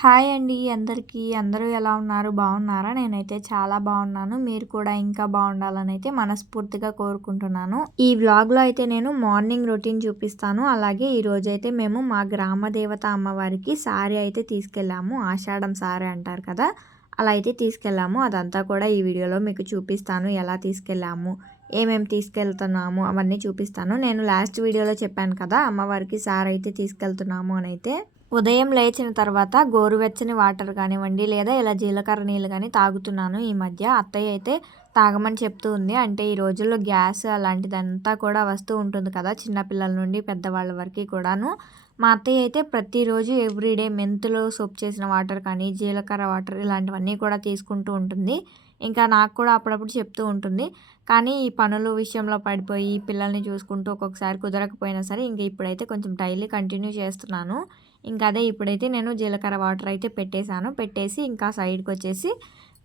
Hi అండి అందరికీ. అందరూ ఎలా ఉన్నారు? బాగున్నారా? నేనైతే చాలా బాగున్నాను. మీరు కూడా ఇంకా బాగుండాలని అయితే మనస్ఫూర్తిగా కోరుకుంటున్నాను. ఈ వ్లాగ్లో అయితే నేను మార్నింగ్ రొటీన్ చూపిస్తాను. అలాగే ఈరోజు అయితే మేము మా గ్రామ దేవత అమ్మవారికి సారీ అయితే తీసుకెళ్ళాము. ఆషాఢం సారీ అంటారు కదా? అలా అయితే తీసుకెళ్ళాము. అదంతా కూడా ఈ వీడియోలో మీకు చూపిస్తాను. ఎలా తీసుకెళ్ళాము? ఏమేమి తీసుకెళ్తున్నాము? అవన్నీ చూపిస్తాను. నేను లాస్ట్ వీడియోలో చెప్పాను కదా అమ్మవారికి సారీ అయితే తీసుకెళ్తున్నాము అని అయితే. ఉదయం లేచిన తర్వాత గోరువెచ్చని వాటర్ కానివ్వండి లేదా ఇలా జీలకర్ర నీళ్ళు కానీ తాగుతున్నాను ఈ మధ్య. అత్తయ్య అయితే తాగమని చెప్తూ ఉంది. అంటే ఈ రోజుల్లో గ్యాస్ అలాంటిదంతా కూడా వస్తూ ఉంటుంది కదా చిన్నపిల్లల నుండి పెద్దవాళ్ళ వరకు కూడాను. మా అత్తయ్య అయితే ప్రతిరోజు ఎవ్రీడే మెంతులు సోప్ చేసిన వాటర్ కానీ జీలకర్ర వాటర్ ఇలాంటివన్నీ కూడా తీసుకుంటూ ఉంటుంది. ఇంకా నాకు కూడా అప్పుడప్పుడు చెప్తూ ఉంటుంది. కానీ ఈ పనుల విషయంలో పడిపోయి పిల్లల్ని చూసుకుంటూ ఒక్కొక్కసారి కుదరకపోయినా సరే ఇంక ఇప్పుడైతే కొంచెం డైలీ కంటిన్యూ చేస్తున్నాను. ఇంకా అదే ఇప్పుడైతే నేను జీలకర్ర వాటర్ అయితే పెట్టేశాను. పెట్టేసి ఇంకా సైడ్కి వచ్చేసి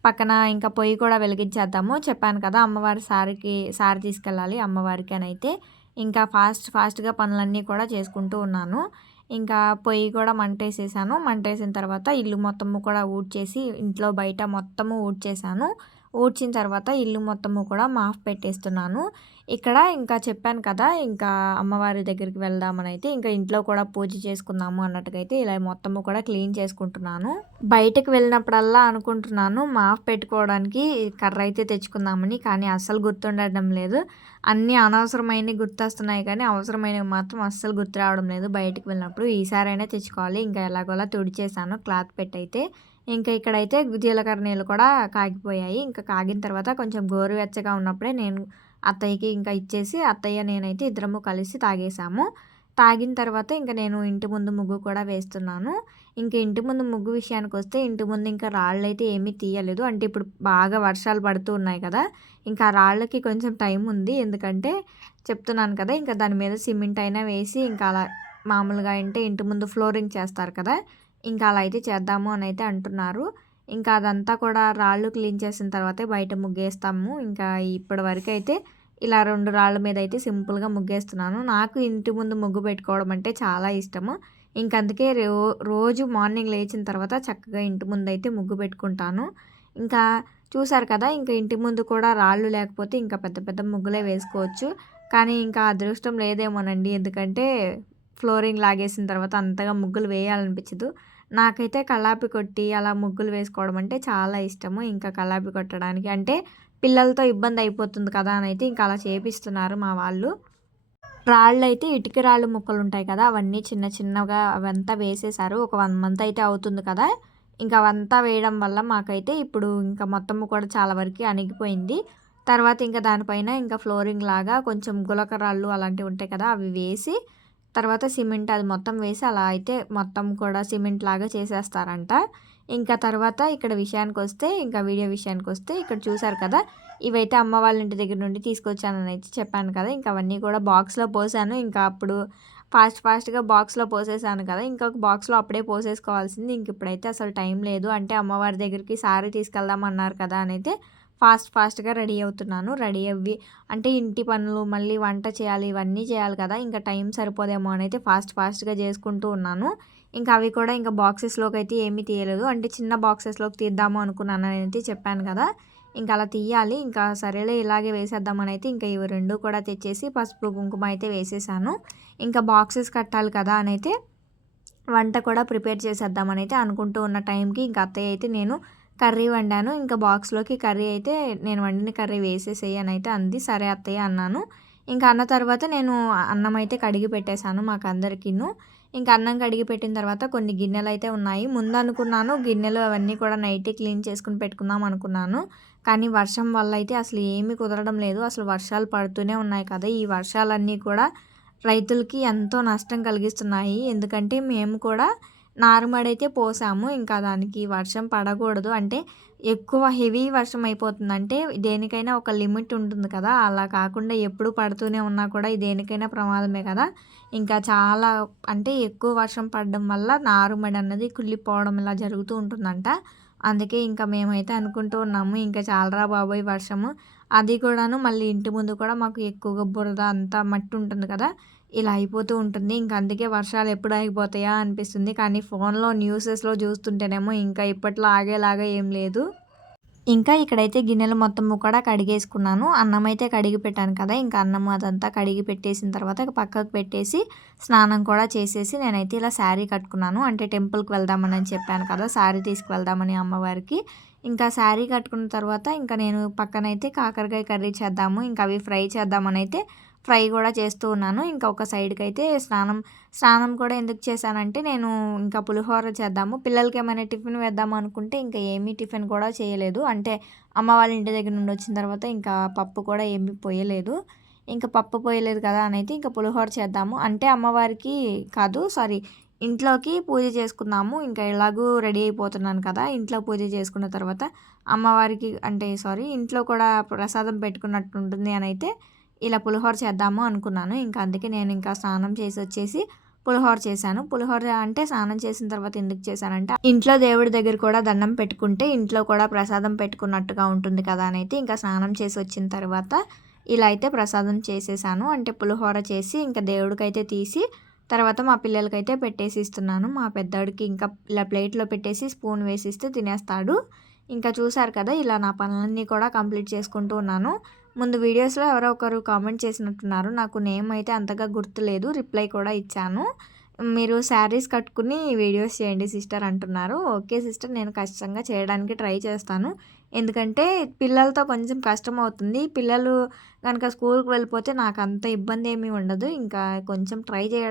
పక్కన ఇంకా పొయ్యి కూడా వెలిగించేద్దాము. చెప్పాను కదా అమ్మవారి సారికి సారి తీసుకెళ్ళాలి అమ్మవారికి అని అయితే. ఇంకా ఫాస్ట్ ఫాస్ట్గా పనులన్నీ కూడా చేసుకుంటూ ఉన్నాను. ఇంకా పొయ్యి కూడా మంటేసేసాను. మంటేసిన తర్వాత ఇల్లు మొత్తము కూడా ఊడ్చేసి ఇంట్లో బయట మొత్తము ఊడ్చేసాను. ఊడ్చిన తర్వాత ఇల్లు మొత్తము కూడా మాఫ్ పెట్టేస్తున్నాను. ఇక్కడ ఇంకా చెప్పాను కదా ఇంకా అమ్మవారి దగ్గరికి వెళ్దామని అయితే ఇంకా ఇంట్లో కూడా పూజ చేసుకుందాము అన్నట్టుగా అయితే ఇలా మొత్తము కూడా క్లీన్ చేసుకుంటున్నాను. బయటకు వెళ్ళినప్పుడల్లా అనుకుంటున్నాను మాఫ్ పెట్టుకోవడానికి కర్ర అయితే తెచ్చుకుందామని కానీ అస్సలు గుర్తుండడం లేదు. అన్నీ అనవసరమైనవి గుర్తొస్తున్నాయి కానీ అవసరమైనవి మాత్రం అస్సలు గుర్తు రావడం లేదు. బయటకు వెళ్ళినప్పుడు ఈసారైనా తెచ్చుకోవాలి. ఇంకా ఎలాగోలా తుడిచేసాను క్లాత్ పెట్టయితే ఇంకా ఇక్కడైతే జీలకర్ర నీళ్ళు కూడా కాగిపోయాయి. ఇంకా కాగిన తర్వాత కొంచెం గోరువెచ్చగా ఉన్నప్పుడే నేను అత్తయ్యకి ఇంకా ఇచ్చేసి అత్తయ్య నేనైతే ఇద్దరము కలిసి తాగేసాము. తాగిన తర్వాత ఇంకా నేను ఇంటి ముందు ముగ్గు కూడా వేస్తున్నాను. ఇంకా ఇంటి ముందు ముగ్గు విషయానికి వస్తే ఇంటి ముందు ఇంకా రాళ్ళు అయితే ఏమీ తీయలేదు. అంటే ఇప్పుడు బాగా వర్షాలు పడుతూ ఉన్నాయి కదా ఇంకా రాళ్ళకి కొంచెం టైం ఉంది. ఎందుకంటే చెప్తున్నాను కదా ఇంకా దాని మీద సిమెంట్ అయినా వేసి ఇంకా అలా మామూలుగా అంటే ఇంటి ముందు ఫ్లోరింగ్ చేస్తారు కదా ఇంకా అలా అయితే చేద్దాము అని అయితే అంటున్నారు. ఇంకా అదంతా కూడా రాళ్ళు క్లీన్ చేసిన తర్వాతే బయట ముగ్గేస్తాము. ఇంకా ఇప్పటి వరకు అయితే ఇలా రెండు రాళ్ళ మీద అయితే సింపుల్గా ముగ్గేస్తున్నాను. నాకు ఇంటి ముందు ముగ్గు పెట్టుకోవడం అంటే చాలా ఇష్టము. ఇంకందుకే రో రోజు మార్నింగ్ లేచిన తర్వాత చక్కగా ఇంటి ముందు అయితే ముగ్గు పెట్టుకుంటాను. ఇంకా చూసారు కదా ఇంకా ఇంటి ముందు కూడా రాళ్ళు లేకపోతే ఇంకా పెద్ద పెద్ద ముగ్గులే వేసుకోవచ్చు. కానీ ఇంకా అదృష్టం లేదేమోనండి. ఎందుకంటే ఫ్లోరింగ్ లాగేసిన తర్వాత అంతగా ముగ్గులు వేయాలనిపించదు. నాకైతే కల్లాపి కొట్టి అలా ముగ్గులు వేసుకోవడం అంటే చాలా ఇష్టము. ఇంకా కల్లాపి కొట్టడానికి అంటే పిల్లలతో ఇబ్బంది అయిపోతుంది కదా అని అయితే ఇంకా అలా చేపిస్తున్నారు మా వాళ్ళు. రాళ్ళు అయితే ఇటుక రాళ్ళు ముక్కలు ఉంటాయి కదా అవన్నీ చిన్న చిన్నగా అవంతా వేసేసారు ఒక వన్ మంత్ అయితే అవుతుంది కదా. ఇంకా అవంతా వేయడం వల్ల మాకైతే ఇప్పుడు ఇంకా మొత్తం కూడా చాలా వరకు అణిగిపోయింది. తర్వాత ఇంకా దానిపైన ఇంకా ఫ్లోరింగ్ లాగా కొంచెం గులకరాళ్ళు అలాంటివి ఉంటాయి కదా అవి వేసి తర్వాత సిమెంట్ అది మొత్తం వేసి అలా అయితే మొత్తం కూడా సిమెంట్ లాగా చేసేస్తారంట. ఇంకా తర్వాత ఇక్కడ విషయానికి వస్తే ఇంకా వీడియో విషయానికి వస్తే ఇక్కడ చూసారు కదా ఇవైతే అమ్మ వాళ్ళ ఇంటి దగ్గర నుండి తీసుకొచ్చానని అయితే చెప్పాను కదా ఇంకా అవన్నీ కూడా బాక్స్లో పోసాను. ఇంకా అప్పుడు ఫాస్ట్ ఫాస్ట్గా బాక్స్లో పోసేసాను కదా ఇంకొక బాక్స్లో అప్పుడే పోసేసుకోవాల్సింది. ఇంక ఇప్పుడైతే అసలు టైం లేదు. అంటే అమ్మవారి దగ్గరికి సారీ తీసుకెళ్దాం అన్నారు కదా అని అయితే ఫాస్ట్ ఫాస్ట్గా రెడీ అవుతున్నాను. రెడీ అవ్వి అంటే ఇంటి పనులు మళ్ళీ వంట చేయాలి ఇవన్నీ చేయాలి కదా ఇంకా టైం సరిపోదేమో అని అయితే ఫాస్ట్ ఫాస్ట్గా చేసుకుంటూ ఉన్నాను. ఇంకా అవి కూడా ఇంకా బాక్సెస్లోకి అయితే ఏమీ తీయలేదు. అంటే చిన్న బాక్సెస్లోకి తీద్దాము అనుకున్నాను అయితే చెప్పాను కదా. ఇంకా అలా తీయాలి. ఇంకా సరేలే ఇలాగే వేసేద్దామని అయితే ఇంకా ఇవి రెండు కూడా తెచ్చేసి పసుపు కుంకుమ అయితే వేసేసాను. ఇంకా బాక్సెస్ కట్టాలి కదా అని అయితే వంట కూడా ప్రిపేర్ చేసేద్దామని అయితే అనుకుంటూ ఉన్న టైంకి ఇంకా అత్తయ్య అయితే నేను కర్రీ వండాను. ఇంకా బాక్స్లోకి కర్రీ అయితే నేను వండిన కర్రీ వేసేసేయని అని అయితే అంది. సరే అత్తయ్య అన్నాను. ఇంకా అన్న తర్వాత నేను అన్నం అయితే కడిగి పెట్టేశాను మాకు అందరికీను. ఇంకా అన్నం కడిగి పెట్టిన తర్వాత కొన్ని గిన్నెలు అయితే ఉన్నాయి. ముందు అనుకున్నాను గిన్నెలు అవన్నీ కూడా నైట్ క్లీన్ చేసుకుని పెట్టుకుందాం అనుకున్నాను. కానీ వర్షం వల్ల అయితే అసలు ఏమీ కుదరడం లేదు. అసలు వర్షాలు పడుతూనే ఉన్నాయి కదా. ఈ వర్షాలన్నీ కూడా రైతులకి ఎంతో నష్టం కలిగిస్తున్నాయి. ఎందుకంటే మేము కూడా నారుమడైతే పోసాము. ఇంకా దానికి వర్షం పడకూడదు. అంటే ఎక్కువ హెవీ వర్షం అయిపోతుంది అంటే దేనికైనా ఒక లిమిట్ ఉంటుంది కదా. అలా కాకుండా ఎప్పుడు పడుతూనే ఉన్నా కూడా దేనికైనా ప్రమాదమే కదా. ఇంకా చాలా అంటే ఎక్కువ వర్షం పడడం వల్ల నారుమడి అన్నది కుళ్ళిపోవడం ఇలా జరుగుతూ ఉంటుందంట. అందుకే ఇంకా మేమైతే అనుకుంటూ ఉన్నాము ఇంకా చాలరా బాబోయ్ వర్షము. అది కూడాను మళ్ళీ ఇంటి ముందు కూడా మాకు ఎక్కువగా బురద అంతా మట్టి ఉంటుంది కదా. ఇలా అయిపోతూ ఉంటుంది. ఇంకా అందుకే వర్షాలు ఎప్పుడు ఆగిపోతాయా అనిపిస్తుంది. కానీ ఫోన్లో న్యూసెస్లో చూస్తుంటేనేమో ఇంకా ఇప్పట్లో ఆగేలాగా ఏం లేదు. ఇంకా ఇక్కడైతే గిన్నెలు మొత్తం కూడా కడిగేసుకున్నాను. అన్నం అయితే కడిగి పెట్టాను కదా. ఇంకా అన్నం అదంతా కడిగి పెట్టేసిన తర్వాత పక్కకు పెట్టేసి స్నానం కూడా చేసేసి నేనైతే ఇలా శారీ కట్టుకున్నాను. అంటే టెంపుల్కి వెళ్దామని చెప్పాను కదా. శారీ తీసుకువెళ్దామని అమ్మవారికి. ఇంకా శారీ కట్టుకున్న తర్వాత ఇంకా నేను పక్కనైతే కాకరకాయ కర్రీ చేద్దాము. ఇంకా అవి ఫ్రై చేద్దామని అయితే ఫ్రై కూడా చేస్తూ ఉన్నాను. ఇంకా ఒక సైడ్కి అయితే స్నానం స్నానం కూడా ఎందుకు చేశానంటే నేను ఇంకా పులిహోర చేద్దాము. పిల్లలకి ఏమైనా టిఫిన్ వేద్దాము అనుకుంటే ఇంకా ఏమీ టిఫిన్ కూడా చేయలేదు. అంటే అమ్మ వాళ్ళ ఇంటి దగ్గర నుండి వచ్చిన తర్వాత ఇంకా పప్పు కూడా ఏమీ పోయలేదు. ఇంకా పప్పు పోయలేదు కదా అని అయితే ఇంకా పులిహోర చేద్దాము. అంటే అమ్మవారికి కాదు సారీ ఇంట్లోకి పూజ చేసుకుందాము. ఇంకా ఎలాగూ రెడీ అయిపోతున్నాను కదా ఇంట్లో పూజ చేసుకున్న తర్వాత అమ్మవారికి అంటే సారీ ఇంట్లో కూడా ప్రసాదం పెట్టుకున్నట్టు ఉంటుంది అని అయితే ఇలా పులిహోర చేద్దాము అనుకున్నాను. ఇంకా అందుకే నేను ఇంకా స్నానం చేసి వచ్చేసి పులిహోర చేశాను. పులిహోర అంటే స్నానం చేసిన తర్వాత ఎందుకు చేశానంటే ఇంట్లో దేవుడి దగ్గర కూడా దండం పెట్టుకుంటే ఇంట్లో కూడా ప్రసాదం పెట్టుకున్నట్టుగా ఉంటుంది కదా అని అయితే ఇంకా స్నానం చేసి వచ్చిన తర్వాత ఇలా అయితే ప్రసాదం చేసేసాను. అంటే పులిహోర చేసి ఇంకా దేవుడికైతే తీసి తర్వాత మా పిల్లలకైతే పెట్టేసి ఇస్తున్నాను. మా పెద్దవాడికి ఇంకా ఇలా ప్లేట్లో పెట్టేసి స్పూన్ వేసిస్తే తినేస్తాడు. ఇంకా చూసారు కదా ఇలా నా పనులన్నీ కూడా కంప్లీట్ చేసుకుంటూ ఉన్నాను. ముందు వీడియోస్లో ఎవరో ఒకరు కామెంట్ చేసినట్టున్నారు. నాకు నేమ్ అయితే అంతగా గుర్తులేదు రిప్లై కూడా ఇచ్చాను. మీరు శారీస్ కట్టుకుని వీడియోస్ చేయండి సిస్టర్ అంటున్నారు. ఓకే సిస్టర్ నేను ఖచ్చితంగా చేయడానికి ట్రై చేస్తాను. ఎందుకంటే పిల్లలతో కొంచెం కష్టం అవుతుంది. పిల్లలు కనుక స్కూల్కి వెళ్ళిపోతే నాకు అంత ఇబ్బంది ఏమీ ఉండదు. ఇంకా కొంచెం ట్రై చేయ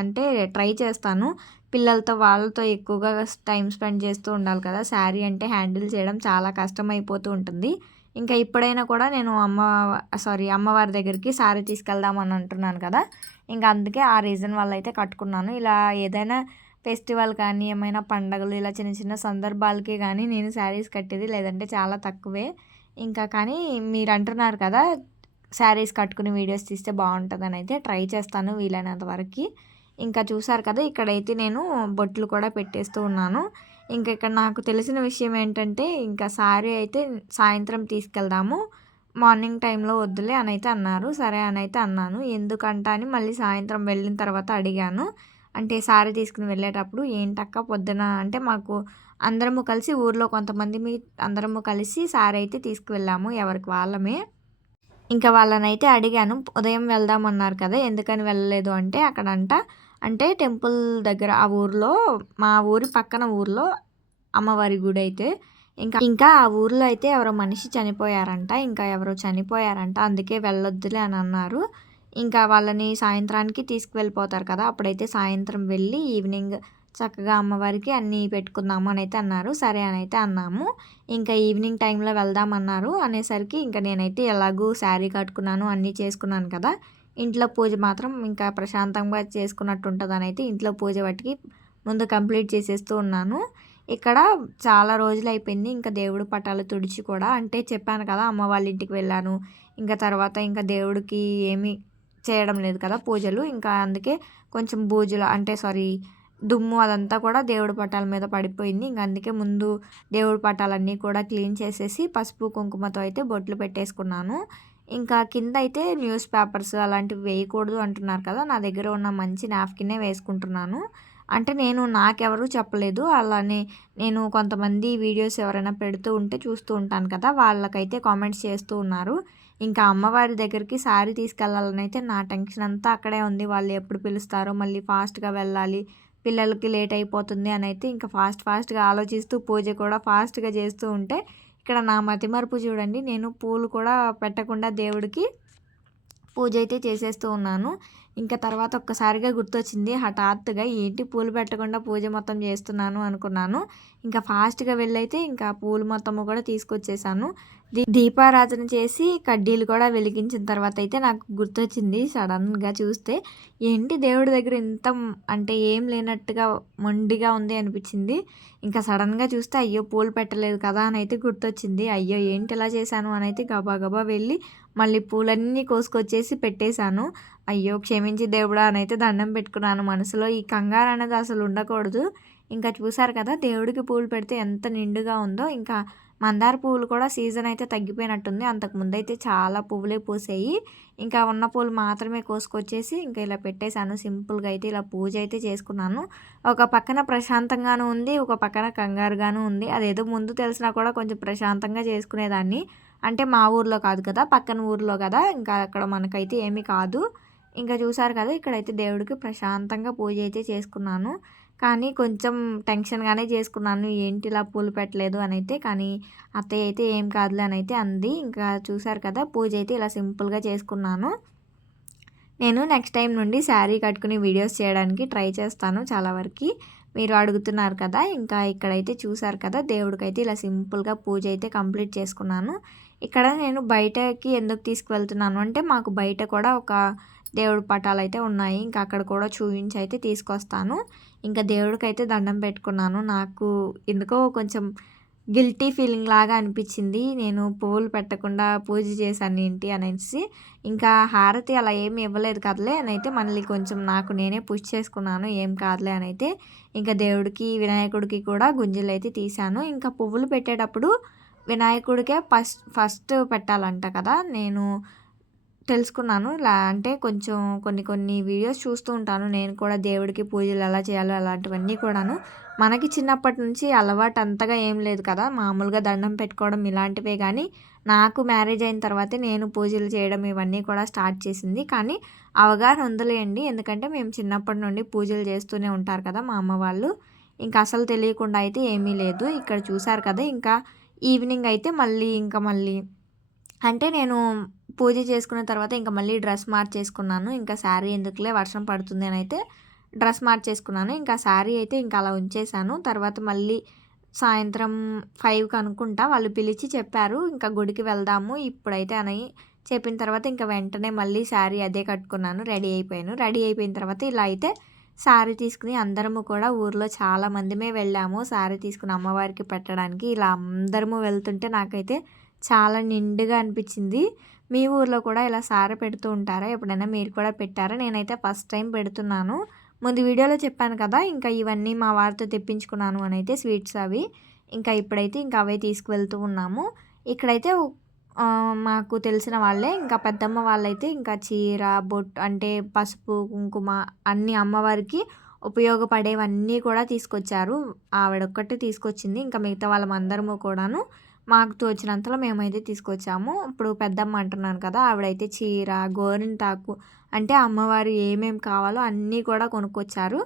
అంటే ట్రై చేస్తాను. పిల్లలతో వాళ్ళతో ఎక్కువగా టైం స్పెండ్ చేస్తూ ఉండాలి కదా. శారీ అంటే హ్యాండిల్ చేయడం చాలా కష్టం అయిపోతూ ఉంటుంది. ఇంకా ఇప్పుడైనా కూడా నేను అమ్మ సారీ అమ్మవారి దగ్గరికి శారీ తీసుకెళ్దామని అంటున్నాను కదా. ఇంకా అందుకే ఆ రీజన్ వల్ల అయితే కట్టుకున్నాను. ఇలా ఏదైనా ఫెస్టివల్ కానీ ఏమైనా పండగలు ఇలా చిన్న చిన్న సందర్భాలకి కానీ నేను శారీస్ కట్టేది లేదంటే చాలా తక్కువే. ఇంకా కానీ మీరు అంటున్నారు కదా శారీస్ కట్టుకుని వీడియోస్ తీస్తే బాగుంటుందని అయితే ట్రై చేస్తాను వీలైనంత వరకు. ఇంకా చూసారు కదా ఇక్కడైతే నేను బొట్లు కూడా పెట్టేస్తూ ఉన్నాను. ఇంకా ఇక్కడ నాకు తెలిసిన విషయం ఏంటంటే ఇంకా సారీ అయితే సాయంత్రం తీసుకెళ్దాము. మార్నింగ్ టైంలో వద్దులే అని అయితే అన్నారు. సరే అని అయితే అన్నాను. ఎందుకంట అని మళ్ళీ సాయంత్రం వెళ్ళిన తర్వాత అడిగాను. అంటే సారీ తీసుకుని వెళ్ళేటప్పుడు ఏంటక్క పొద్దున అంటే మాకు అందరము కలిసి ఊర్లో కొంతమంది మీ అందరము కలిసి సారీ అయితే తీసుకువెళ్ళాము ఎవరికి వాళ్ళమే. ఇంకా వాళ్ళనైతే అడిగాను. ఉదయం వెళ్దామన్నారు కదా ఎందుకని వెళ్ళలేదు అంటే అక్కడంట అంటే టెంపుల్ దగ్గర ఆ ఊర్లో మా ఊరి పక్కన ఊర్లో అమ్మవారి గుడి అయితే ఇంకా ఇంకా ఆ ఊర్లో అయితే ఎవరో మనిషి చనిపోయారంట ఇంకా ఎవరో చనిపోయారంట అందుకే వెళ్ళొద్దులే అని అన్నారు. ఇంకా వాళ్ళని సాయంత్రానికి తీసుకువెళ్ళిపోతారు కదా అప్పుడైతే సాయంత్రం వెళ్ళి ఈవినింగ్ చక్కగా అమ్మవారికి అన్నీ పెట్టుకుందాము అని అయితే అన్నారు. సరే అని అయితే అన్నాము. ఇంకా ఈవినింగ్ టైంలో వెళ్దామన్నారు అనేసరికి ఇంకా నేనైతే ఎలాగూ శారీ కట్టుకున్నాను అన్నీ చేసుకున్నాను కదా. ఇంట్లో పూజ మాత్రం ఇంకా ప్రశాంతంగా చేసుకున్నట్టు ఉంటుందని అయితే ఇంట్లో పూజ బట్టికి ముందు కంప్లీట్ చేసేస్తూ ఉన్నాను. ఇక్కడ చాలా రోజులు అయిపోయింది ఇంకా దేవుడు పటాలు తుడిచి కూడా అంటే చెప్పాను కదా అమ్మ వాళ్ళ ఇంటికి వెళ్ళాను. ఇంకా తర్వాత ఇంకా దేవుడికి ఏమీ చేయడం లేదు కదా పూజలు. ఇంకా అందుకే కొంచెం బూజులు అంటే సారీ దుమ్ము అదంతా కూడా దేవుడి పటాల మీద పడిపోయింది. ఇంకా అందుకే ముందు దేవుడి పటాలన్నీ కూడా క్లీన్ చేసేసి పసుపు కుంకుమతో అయితే బొట్లు పెట్టేసుకున్నాను. ఇంకా కింద అయితే న్యూస్ పేపర్స్ అలాంటివి వేయకూడదు అంటున్నారు కదా నా దగ్గర ఉన్న మంచి నాప్కినే వేసుకుంటున్నాను. అంటే నేను నాకెవరు చెప్పలేదు. అలానే నేను కొంతమంది వీడియోస్ ఎవరైనా పెడుతూ ఉంటే చూస్తూ ఉంటాను కదా వాళ్ళకైతే కామెంట్స్ చేస్తూ ఉన్నారు. ఇంకా అమ్మవారి దగ్గరికి శారీ తీసుకెళ్ళాలని అయితే నా టెన్షన్ అంతా అక్కడే ఉంది. వాళ్ళు ఎప్పుడు పిలుస్తారో మళ్ళీ ఫాస్ట్గా వెళ్ళాలి పిల్లలకి లేట్ అయిపోతుంది అని అయితే ఇంకా ఫాస్ట్ ఫాస్ట్గా ఆలోచిస్తూ పూజ కూడా ఫాస్ట్గా చేస్తూ ఉంటే ఇక్కడ నా మతిమరుపు చూడండి. నేను పూలు కూడా పెట్టకుండా దేవుడికి పూజ అయితే చేసేస్తూ ఉన్నాను. ఇంకా తర్వాత ఒక్కసారిగా గుర్తొచ్చింది హఠాత్తుగా ఏంటి పూలు పెట్టకుండా పూజ మొత్తం చేస్తున్నాను అనుకున్నాను. ఇంకా ఫాస్ట్గా వెళ్ళైతే ఇంకా పూలు మొత్తము కూడా తీసుకొచ్చేసాను. దీపారాధన చేసి కడ్డీలు కూడా వెలిగించిన తర్వాత అయితే నాకు గుర్తొచ్చింది సడన్గా చూస్తే. ఏంటి దేవుడి దగ్గర ఇంత అంటే ఏం లేనట్టుగా మొండిగా ఉంది అనిపించింది. ఇంకా సడన్గా చూస్తే అయ్యో పూలు పెట్టలేదు కదా అని అయితే గుర్తొచ్చింది. అయ్యో ఏంటి ఇలా చేశాను అని అయితే గబా గబా వెళ్ళి మళ్ళీ పూలన్నీ కోసుకొచ్చేసి పెట్టేశాను. అయ్యో క్షమించి దేవుడా అని అయితే దండం పెట్టుకున్నాను. మనసులో ఈ కంగారు అనేది అసలు ఉండకూడదు. ఇంకా చూసారు కదా దేవుడికి పూలు పెడితే ఎంత నిండుగా ఉందో. ఇంకా మందార పువ్వులు కూడా సీజన్ అయితే తగ్గిపోయినట్టుంది. అంతకుముందు అయితే చాలా పువ్వులే పూసాయి. ఇంకా ఉన్న పూలు మాత్రమే కోసుకొచ్చేసి ఇంకా ఇలా పెట్టేశాను. సింపుల్గా అయితే ఇలా పూజ అయితే చేసుకున్నాను. ఒక పక్కన ప్రశాంతంగాను ఉంది ఒక పక్కన కంగారుగాను ఉంది. అదేదో ముందు తెలిసినా కూడా కొంచెం ప్రశాంతంగా చేసుకునేదాన్ని. అంటే మా ఊర్లో కాదు కదా పక్కన ఊర్లో కదా. ఇంకా అక్కడ మనకైతే ఏమీ కాదు. ఇంకా చూసారు కదా ఇక్కడైతే దేవుడికి ప్రశాంతంగా పూజ అయితే చేసుకున్నాను. కానీ కొంచెం టెన్షన్గానే చేసుకున్నాను. ఏంటి ఇలా పూలు పెట్టలేదు అని అయితే కానీ అత్తయ్య అయితే ఏం కాదులే అని అయితే అంది. ఇంకా చూసారు కదా పూజ అయితే ఇలా సింపుల్గా చేసుకున్నాను. నేను నెక్స్ట్ టైం నుండి శారీ కట్టుకుని వీడియోస్ చేయడానికి ట్రై చేస్తాను చాలా వరకు. మీరు అడుగుతున్నారు కదా ఇంకా ఇక్కడైతే చూసారు కదా దేవుడికైతే ఇలా సింపుల్గా పూజ అయితే కంప్లీట్ చేసుకున్నాను. ఇక్కడ నేను బయటకి ఎందుకు తీసుకువెళ్తున్నాను అంటే మాకు బయట కూడా ఒక దేవుడి పటాలు అయితే ఉన్నాయి. ఇంకా అక్కడ కూడా చూపించి అయితే తీసుకొస్తాను. ఇంకా దేవుడికి అయితే దండం పెట్టుకున్నాను. నాకు ఎందుకో కొంచెం గిల్టీ ఫీలింగ్ లాగా అనిపించింది. నేను పువ్వులు పెట్టకుండా పూజ చేశాను ఏంటి అనేసి. ఇంకా హారతి అలా ఏమి ఇవ్వలేదు కదలే అని అయితే మళ్ళీ కొంచెం నాకు నేనే పుష్ చేసుకున్నాను. ఏం కాదులే అని అయితే. ఇంకా దేవుడికి వినాయకుడికి కూడా గుంజలు అయితే తీశాను. ఇంకా పువ్వులు పెట్టేటప్పుడు వినాయకుడికే ఫస్ట్ ఫస్ట్ పెట్టాలంట కదా. నేను తెలుసుకున్నాను. లా అంటే కొంచెం కొన్ని కొన్ని వీడియోస్ చూస్తూ ఉంటాను. నేను కూడా దేవుడికి పూజలు ఎలా చేయాలో అలాంటివన్నీ కూడాను. మనకి చిన్నప్పటి నుంచి అలవాటు అంతగా ఏం లేదు కదా. మామూలుగా దండం పెట్టుకోవడం ఇలాంటివే కానీ నాకు మ్యారేజ్ అయిన తర్వాతే నేను పూజలు చేయడం ఇవన్నీ కూడా స్టార్ట్ చేసింది. కానీ అవగాహన ఉందలేండి. ఎందుకంటే మేము చిన్నప్పటి నుండి పూజలు చేస్తూనే ఉంటారు కదా మా అమ్మ వాళ్ళు. ఇంకా అసలు తెలియకుండా అయితే ఏమీ లేదు. ఇక్కడ చూసారు కదా. ఇంకా ఈవినింగ్ అయితే మళ్ళీ ఇంకా మళ్ళీ. అంటే నేను పూజ చేసుకున్న తర్వాత ఇంకా మళ్ళీ డ్రెస్ మార్చేసుకున్నాను. ఇంకా శారీ ఎందుకులే వర్షం పడుతుంది అని అయితే డ్రెస్ మార్చేసుకున్నాను. ఇంకా శారీ అయితే ఇంకా అలా ఉంచేసాను తర్వాత మళ్ళీ సాయంత్రం ఫైవ్కి అనుకుంటా వాళ్ళు పిలిచి చెప్పారు. ఇంకా గుడికి వెళ్దాము. ఇప్పుడైతే అని చెప్పిన తర్వాత ఇంకా వెంటనే మళ్ళీ శారీ అదే కట్టుకున్నాను. రెడీ అయిపోయాను. రెడీ అయిపోయిన తర్వాత ఇలా అయితే శారీ తీసుకుని అందరము కూడా ఊర్లో చాలా మందిమే వెళ్ళాము. శారీ తీసుకుని అమ్మవారికి పెట్టడానికి ఇలా అందరము వెళ్తుంటే నాకైతే చాలా నిండుగా అనిపించింది. మీ ఊర్లో కూడా ఇలా సార పెడుతూ ఉంటారా? ఎప్పుడైనా మీరు కూడా పెట్టారా? నేనైతే ఫస్ట్ టైం పెడుతున్నాను. ముందు వీడియోలో చెప్పాను కదా ఇంకా ఇవన్నీ మా వారితో తెప్పించుకున్నాను అని అయితే స్వీట్స్ అవి. ఇంకా ఇప్పుడైతే ఇంకా అవే తీసుకువెళ్తూ ఉన్నాము. ఇక్కడైతే మాకు తెలిసిన వాళ్ళే ఇంకా పెద్దమ్మ వాళ్ళైతే ఇంకా చీర బొట్టు అంటే పసుపు కుంకుమ అన్ని అమ్మవారికి ఉపయోగపడేవన్నీ కూడా తీసుకొచ్చారు. ఆవిడొక్కటి తీసుకొచ్చింది ఇంకా మిగతా వాళ్ళమందరము కూడాను. మాకు తోచినంతలో మేమైతే తీసుకొచ్చాము. ఇప్పుడు పెద్దమ్మ అంటున్నాను కదా ఆవిడైతే చీర గోరింటాకు అంటే అమ్మవారు ఏమేమి కావాలో అన్నీ కూడా కొనుక్కొచ్చారు.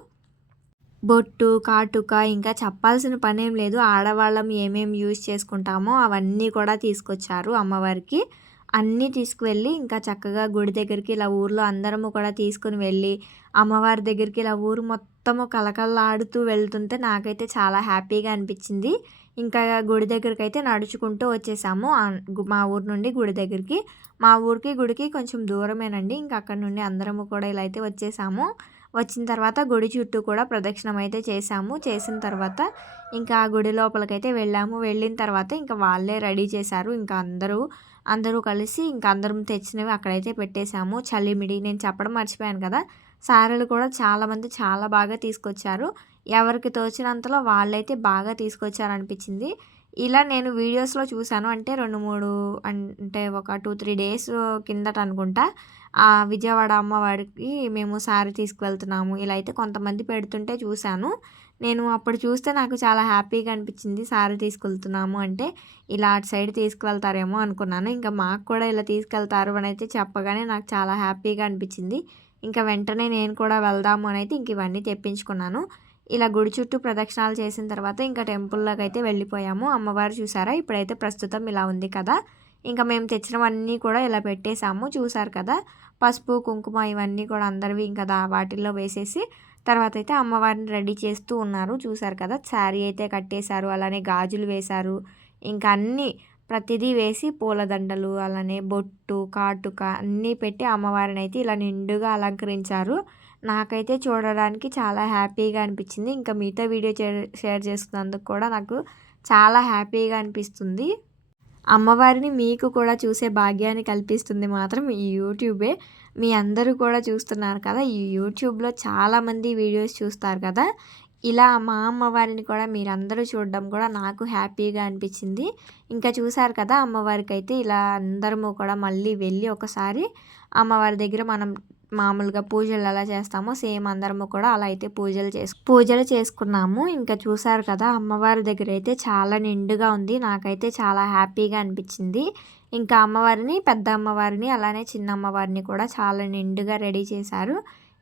బొట్టు కాటుక ఇంకా చెప్పాల్సిన పని ఏం లేదు. ఆడవాళ్ళం ఏమేమి యూజ్ చేసుకుంటామో అవన్నీ కూడా తీసుకొచ్చారు అమ్మవారికి. అన్నీ తీసుకువెళ్ళి ఇంకా చక్కగా గుడి దగ్గరికి ఇలా ఊర్లో అందరము కూడా తీసుకుని వెళ్ళి అమ్మవారి దగ్గరికి ఇలా ఊరు మొత్తము కలకల్లాడుతూ వెళ్తుంటే నాకైతే చాలా హ్యాపీగా అనిపించింది. ఇంకా గుడి దగ్గరికి అయితే నడుచుకుంటూ వచ్చేసాము. మా ఊరు నుండి గుడి దగ్గరికి. మా ఊరికి గుడికి కొంచెం దూరమేనండి. ఇంకా అక్కడ నుండి అందరము కూడా ఇలా అయితే వచ్చేసాము. వచ్చిన తర్వాత గుడి చుట్టూ కూడా ప్రదక్షిణం అయితే చేసాము. చేసిన తర్వాత ఇంకా గుడి లోపలికైతే వెళ్ళాము. వెళ్ళిన తర్వాత ఇంకా వాళ్ళే రెడీ చేశారు. ఇంకా అందరూ అందరూ కలిసి ఇంకా అందరం తెచ్చినవి అక్కడైతే పెట్టేశాము. చలిమిడి నేను చెప్పడం మర్చిపోయాను కదా. సారీలు కూడా చాలామంది చాలా బాగా తీసుకొచ్చారు. ఎవరికి తోచినంతలో వాళ్ళైతే బాగా తీసుకొచ్చారనిపించింది. ఇలా నేను వీడియోస్లో చూశాను. అంటే రెండు మూడు అంటే ఒక టూ త్రీ డేస్ కిందట అనుకుంటా ఆ విజయవాడ అమ్మవాడికి మేము సారీ తీసుకువెళ్తున్నాము. ఇలా అయితే కొంతమంది పెడుతుంటే చూశాను. నేను అప్పుడు చూస్తే నాకు చాలా హ్యాపీగా అనిపించింది సారీ తీసుకెళ్తున్నాము అంటే ఇలా అటు సైడ్ తీసుకువెళ్తారేమో అనుకున్నాను. ఇంకా మాకు కూడా ఇలా తీసుకెళ్తారు అని అయితే చెప్పగానే నాకు చాలా హ్యాపీగా అనిపించింది. ఇంకా వెంటనే నేను కూడా వెళ్దాము అని అయితే ఇంక ఇవన్నీ తెప్పించుకున్నాను. ఇలా గుడి చుట్టూ ప్రదక్షిణాలు చేసిన తర్వాత ఇంకా టెంపుల్లోకి అయితే వెళ్ళిపోయాము. అమ్మవారు చూసారా? ఇప్పుడైతే ప్రస్తుతం ఇలా ఉంది కదా. ఇంకా మేము తెచ్చినవన్నీ కూడా ఇలా పెట్టేశాము చూసారు కదా. పసుపు కుంకుమ ఇవన్నీ కూడా అందరివి ఇంకా దా వాటిల్లో వేసేసి తర్వాత అయితే అమ్మవారిని రెడీ చేస్తూ ఉన్నారు. చూసారు కదా శారీ అయితే కట్టేశారు అలానే గాజులు వేశారు. ఇంకా అన్నీ ప్రతిదీ వేసి పూలదండలు అలానే బొట్టు కాటుక అన్నీ పెట్టి అమ్మవారిని అయితే ఇలా నిండుగా అలంకరించారు. నాకైతే చూడడానికి చాలా హ్యాపీగా అనిపించింది. ఇంకా మీతో వీడియో షేర్ చేసుకున్నందుకు కూడా నాకు చాలా హ్యాపీగా అనిపిస్తుంది. అమ్మవారిని మీకు కూడా చూసే భాగ్యాన్ని కల్పిస్తుంది మాత్రం ఈ యూట్యూబే. మీ అందరూ కూడా చూస్తున్నారు కదా ఈ యూట్యూబ్లో చాలామంది వీడియోస్ చూస్తారు కదా. ఇలా మా అమ్మవారిని కూడా మీరందరూ చూడడం కూడా నాకు హ్యాపీగా అనిపించింది. ఇంకా చూసారు కదా అమ్మవారికి అయితే ఇలా అందరము కూడా మళ్ళీ వెళ్ళి ఒకసారి అమ్మవారి దగ్గర మనం మామూలుగా పూజలు ఎలా చేస్తామో సేమ్ అందరము కూడా అలా అయితే పూజలు చేసు పూజలు చేసుకున్నాము. ఇంకా చూసారు కదా అమ్మవారి దగ్గర అయితే చాలా నిండుగా ఉంది. నాకైతే చాలా హ్యాపీగా అనిపించింది. ఇంకా అమ్మవారిని పెద్ద అమ్మవారిని అలానే చిన్న అమ్మవారిని కూడా చాలా నిండుగా రెడీ చేశారు.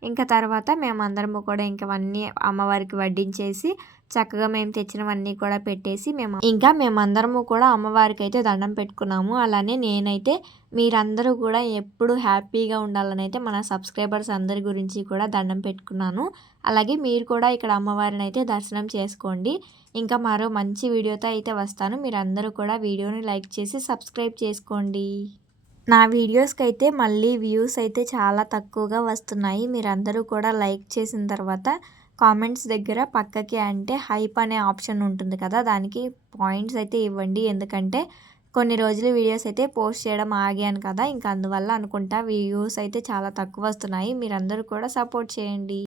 ఇంకా తర్వాత మేమందరము కూడా ఇంకవన్నీ అమ్మవారికి వడ్డించేసి చక్కగా మేము తెచ్చినవన్నీ కూడా పెట్టేసి మేము ఇంకా మేమందరము కూడా అమ్మవారికి అయితే దండం పెట్టుకున్నాము. అలానే నేనైతే మీరందరూ కూడా ఎప్పుడు హ్యాపీగా ఉండాలని అయితే మన సబ్స్క్రైబర్స్ అందరి గురించి కూడా దండం పెట్టుకున్నాను. అలాగే మీరు కూడా ఇక్కడ అమ్మవారిని అయితే దర్శనం చేసుకోండి. ఇంకా మరో మంచి వీడియోతో అయితే వస్తాను. మీరందరూ కూడా వీడియోని లైక్ చేసి సబ్స్క్రైబ్ చేసుకోండి. నా వీడియోస్కి అయితే మళ్ళీ వ్యూస్ అయితే చాలా తక్కువగా వస్తున్నాయి. మీరందరూ కూడా లైక్ చేసిన తర్వాత కామెంట్స్ దగ్గర పక్కకి అంటే హైప్ అనే ఆప్షన్ ఉంటుంది కదా దానికి పాయింట్స్ అయితే ఇవ్వండి. ఎందుకంటే కొన్ని రోజులు వీడియోస్ అయితే పోస్ట్ చేయడం ఆగాను కదా ఇంకా అందువల్ల అనుకుంటా వ్యూస్ అయితే చాలా తక్కువ వస్తున్నాయి. మీరందరూ కూడా సపోర్ట్ చేయండి.